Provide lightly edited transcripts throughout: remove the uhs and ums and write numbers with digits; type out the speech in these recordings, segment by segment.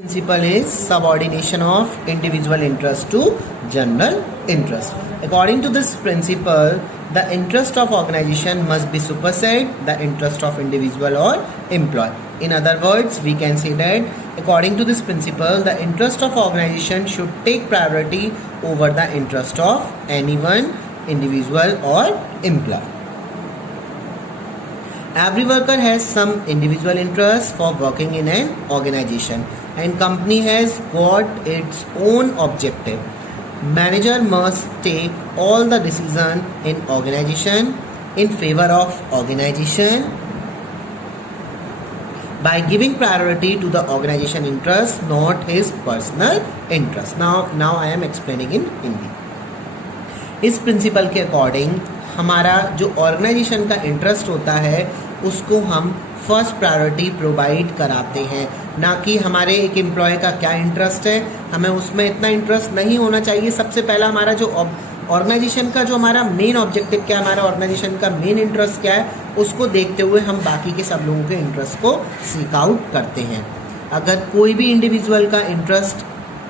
Principle is subordination of individual interest to general interest. According to this principle, the interest of organization must be supersede the interest of individual or employee. In other words, we can say that according to this principle, the interest of organization should take priority over the interest of anyone, individual or employee. Every worker has some individual interest for working in an organization, and company has got its own objective. Manager must take all the decision in organization in favor of organization by giving priority to the organization interest, not his personal interest. Now I am explaining in Hindi. इस principal के according हमारा जो organisation का interest होता है उसको हम first priority provide कराते हैं, ना कि हमारे एक एम्प्लॉय का क्या इंटरेस्ट है, हमें उसमें इतना इंटरेस्ट नहीं होना चाहिए। सबसे पहला हमारा जो ऑर्गेनाइजेशन का जो हमारा मेन ऑब्जेक्टिव क्या है, हमारा ऑर्गेनाइजेशन का मेन इंटरेस्ट क्या है, उसको देखते हुए हम बाकी के सब लोगों के इंटरेस्ट को सीक आउट करते हैं। अगर कोई भी इंडिविजुअल का इंटरेस्ट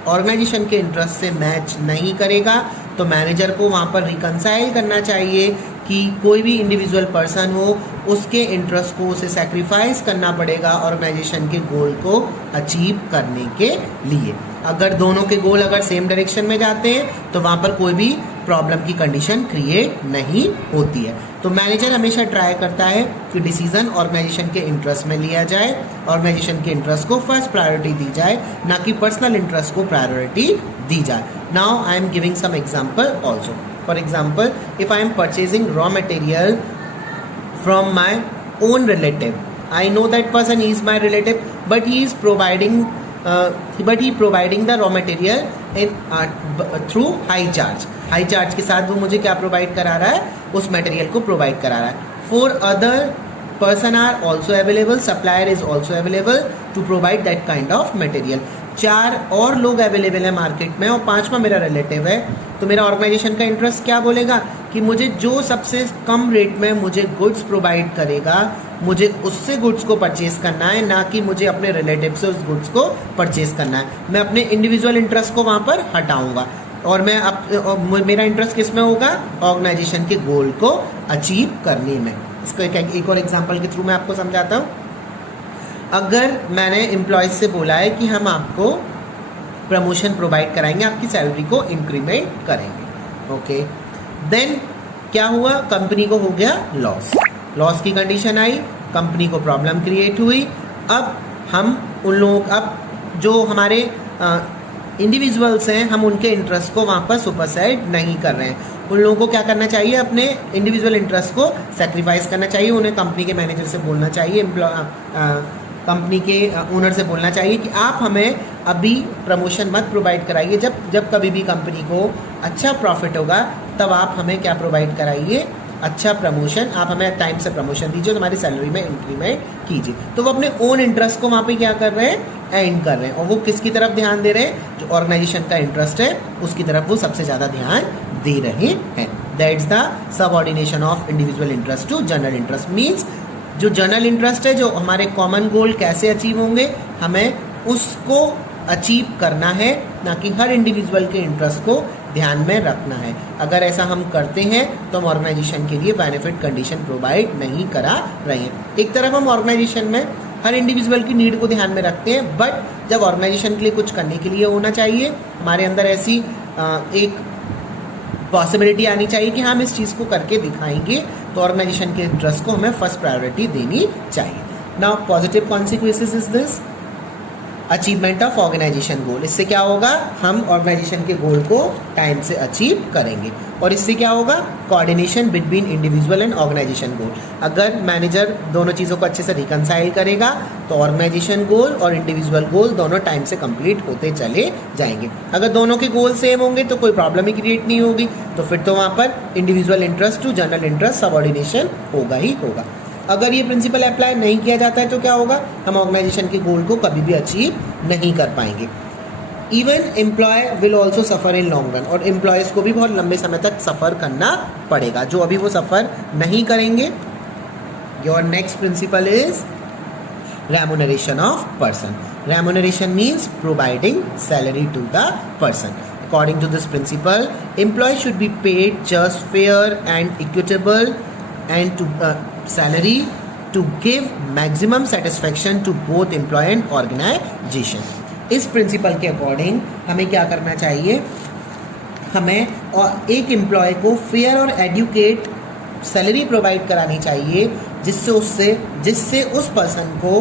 ऑर्गेनाइजेशन के इंटरेस्ट से मैच नहीं करेगा तो मैनेजर को वहाँ पर रिकंसाइल करना चाहिए कि कोई भी इंडिविजुअल पर्सन हो उसके इंटरेस्ट को उसे सैक्रिफाइस करना पड़ेगा ऑर्गेनाइजेशन के गोल को अचीव करने के लिए। अगर दोनों के गोल अगर सेम डायरेक्शन में जाते हैं तो वहाँ पर कोई भी प्रॉब्लम की कंडीशन क्रिएट नहीं होती है। तो मैनेजर हमेशा ट्राई करता है कि डिसीजन ऑर्गेनाइजेशन के इंटरेस्ट में लिया जाए, ऑर्गेनाइजेशन के इंटरेस्ट को फर्स्ट प्रायोरिटी दी जाए, ना कि पर्सनल इंटरेस्ट को प्रायोरिटी दी जाए। Now I am giving some example also. For example, if I am purchasing raw material from my own relative, I know that person is my relative, but he providing the raw material in through high charge. High charge के साथ वो मुझे क्या provide करा रहा है, उस material को प्रोवाइड करा रहा है। 4 other person are also available, supplier is also available to provide that kind of material. 4 और लोग अवेलेबल है मार्केट में और 5वां मेरा रिलेटिव है। तो मेरा ऑर्गेनाइजेशन का इंटरेस्ट क्या बोलेगा कि मुझे जो सबसे कम रेट में मुझे गुड्स प्रोवाइड करेगा मुझे उससे गुड्स को परचेज करना है, ना कि मुझे अपने रिलेटिव से उस गुड्स को परचेज करना है। मैं अपने इंडिविजुअल इंटरेस्ट को वहाँ पर हटाऊंगा और मेरा इंटरेस्ट किस में होगा, ऑर्गेनाइजेशन के गोल को अचीव करने में। इसको एक और एग्जांपल के थ्रू मैं आपको समझाता हूँ। अगर मैंने एम्प्लॉयज से बोला है कि हम आपको प्रमोशन प्रोवाइड कराएंगे, आपकी सैलरी को इंक्रीमेंट करेंगे, ओके, देन क्या हुआ, कंपनी को हो गया लॉस की कंडीशन आई, कंपनी को प्रॉब्लम क्रिएट हुई। अब हम उन लोगों अब जो हमारे इंडिविजुअल्स हैं हम उनके इंटरेस्ट को वहाँ पर सुपरसाइड नहीं कर रहे हैं। उन लोगों को क्या करना चाहिए, अपने इंडिविजुअल इंटरेस्ट को सेक्रीफाइस करना चाहिए। उन्हें कंपनी के मैनेजर से बोलना चाहिए, कंपनी के ओनर से बोलना चाहिए कि आप हमें अभी प्रमोशन मत प्रोवाइड कराइए, जब कभी भी कंपनी को अच्छा प्रॉफिट होगा तब आप हमें क्या प्रोवाइड कराइए, अच्छा प्रमोशन, आप हमें टाइम से प्रमोशन दीजिए, तो हमारी सैलरी में इंक्रीमेंट कीजिए। तो वो अपने ओन इंटरेस्ट को वहाँ पे क्या कर रहे हैं, एंड कर रहे हैं, और वो किसकी तरफ ध्यान दे रहे हैं, जो ऑर्गेनाइजेशन का इंटरेस्ट है उसकी तरफ वो सबसे ज़्यादा ध्यान दे रहे हैं। That's the subordination of individual interest to general interest. Means जो जनरल इंटरेस्ट है, जो हमारे कॉमन गोल कैसे अचीव होंगे, हमें उसको अचीव करना है, ना कि हर इंडिविजुअल के इंटरेस्ट को ध्यान में रखना है। अगर ऐसा हम करते हैं तो हम ऑर्गेनाइजेशन के लिए बेनिफिट कंडीशन प्रोवाइड नहीं करा रहे हैं। एक तरफ हम ऑर्गेनाइजेशन में हर इंडिविजुअल की नीड को ध्यान में रखते हैं, बट जब ऑर्गेनाइजेशन के लिए कुछ करने के लिए होना चाहिए, हमारे अंदर ऐसी एक पॉसिबिलिटी आनी चाहिए कि हम इस चीज़ को करके दिखाएंगे, तो ऑर्गेनाइजेशन के इंटरेस्ट को हमें फर्स्ट प्रायोरिटी देनी चाहिए। Now positive consequences is this achievement of organization goal. इससे क्या होगा, हम ऑर्गेनाइजेशन के गोल को टाइम से अचीव करेंगे, और इससे क्या होगा, coordination between individual and organization goal. अगर मैनेजर दोनों चीज़ों को अच्छे से रिकंसाइल करेगा तो ऑर्गेनाइजेशन गोल और इंडिविजुअल गोल दोनों टाइम से कंप्लीट होते चले जाएंगे। अगर दोनों के गोल सेम होंगे तो कोई प्रॉब्लम ही क्रिएट नहीं होगी, तो फिर तो वहाँ पर individual interest to general interest subordination होगा ही होगा। अगर ये प्रिंसिपल अप्लाई नहीं किया जाता है तो क्या होगा, हम ऑर्गेनाइजेशन के गोल को कभी भी अचीव नहीं कर पाएंगे। Even employ will also suffer in long run, और एम्प्लॉयज़ को भी बहुत लंबे समय तक सफ़र करना पड़ेगा, जो अभी वो सफ़र नहीं करेंगे। Your next principle is remuneration of person. Remuneration means providing salary to the person. According to this principle, employee should be paid just, fair and equitable and to salary to give maximum satisfaction to both employee and organization. इस principal के according हमें क्या करना चाहिए, हमें और एक employ को फेयर और एडुकेट सैलरी प्रोवाइड करानी चाहिए जिससे उस पर्सन को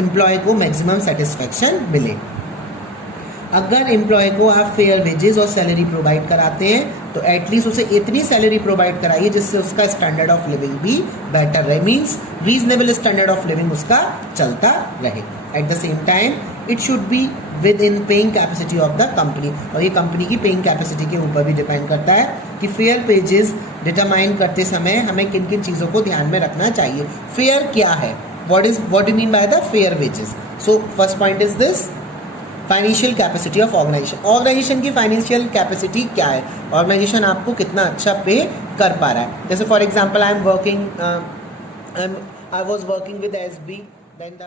एम्प्लॉय को मैक्सिमम सेटिस्फेक्शन मिले. अगर एम्प्लॉय को आप फेयर वेजेस और सैलरी प्रोवाइड कराते हैं तो एटलीस्ट उसे इतनी सैलरी प्रोवाइड कराइए जिससे उसका स्टैंडर्ड ऑफ लिविंग भी बेटर रहे, means reasonable standard of living उसका चलता रहे. At the same time it should be with in paying capacity of the company, और ये कंपनी की पेइंग कैपेसिटी के ऊपर भी डिपेंड करता है कि फेयर वेजेस डिटरमाइन करते समय हमें किन किन चीज़ों को ध्यान में रखना चाहिए. फेयर क्या है, what do mean by the fair wages. So first point is this, financial capacity of organisation. Organisation की फाइनेंशियल कैपेसिटी क्या है, ऑर्गेनाइजेशन आपको कितना अच्छा पे कर पा रहा है. जैसे for example I was working with SB, then the